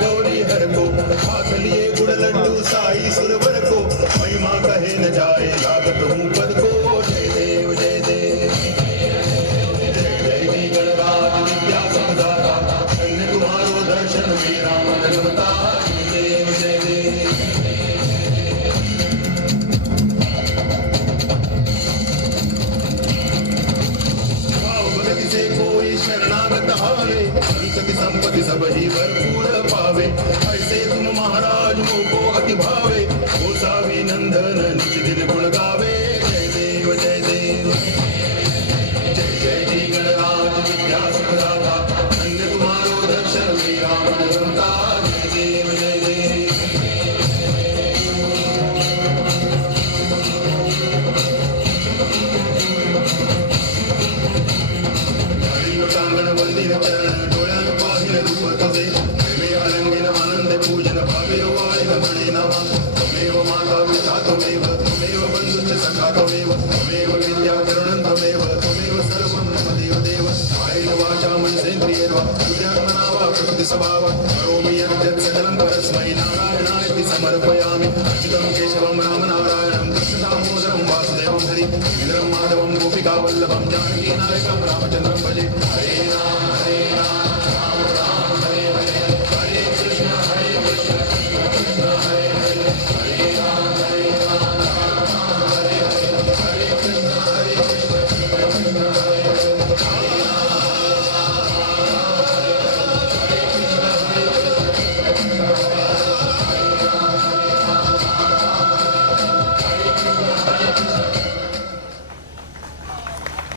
गौरी हर को हाथ लिए गुड़ लड्डू साई सुरवर को महिमा कहे न जाए लागत हूँ पद को जय देव जय देव जय जय गणराज विद्या समदाता धन्य तुम्हारो दर्शन मेरा मन रमता जय देव जय देव से कोई शरणागत आवे संतति संपत्ति सब ही भरपूर पावे ऐसे तुम महाराज मोको अति भावे गोसावी नंदन निज दिन गुण गावे जय देव जय देव जय जय जी गणराज विद्या सुखदाता धन्य तुम्हारो दर्शन मेरा मन रमता जय देव जय देव चांगण वंदिन चरण डोळ्यान पाहिन रूप तुझे प्रेमे अलंगिन आनंद पूजन भावे वाळिन मणे नवा त्वमेव माता पिता त्वमेव बंधुश्च सखा त्वमेव विद्या करुणं त्वमेव सर्वं मम देव देव कायेन वाचा मनसेन्द्रियैर्वा बुद्ध्यात्मना वा प्रकृति स्वभाव करोमि यद्यत् सकलं परस्मै नारायणाय समर्पयामि अच्युतं केशवं रामनारायणं कृष्णदामोदरं वासुदेवं हरि इंद्रं माधवं गोपिकावल्लभं जानकीनायकं रामचन्द्रं भजे हरे नारायण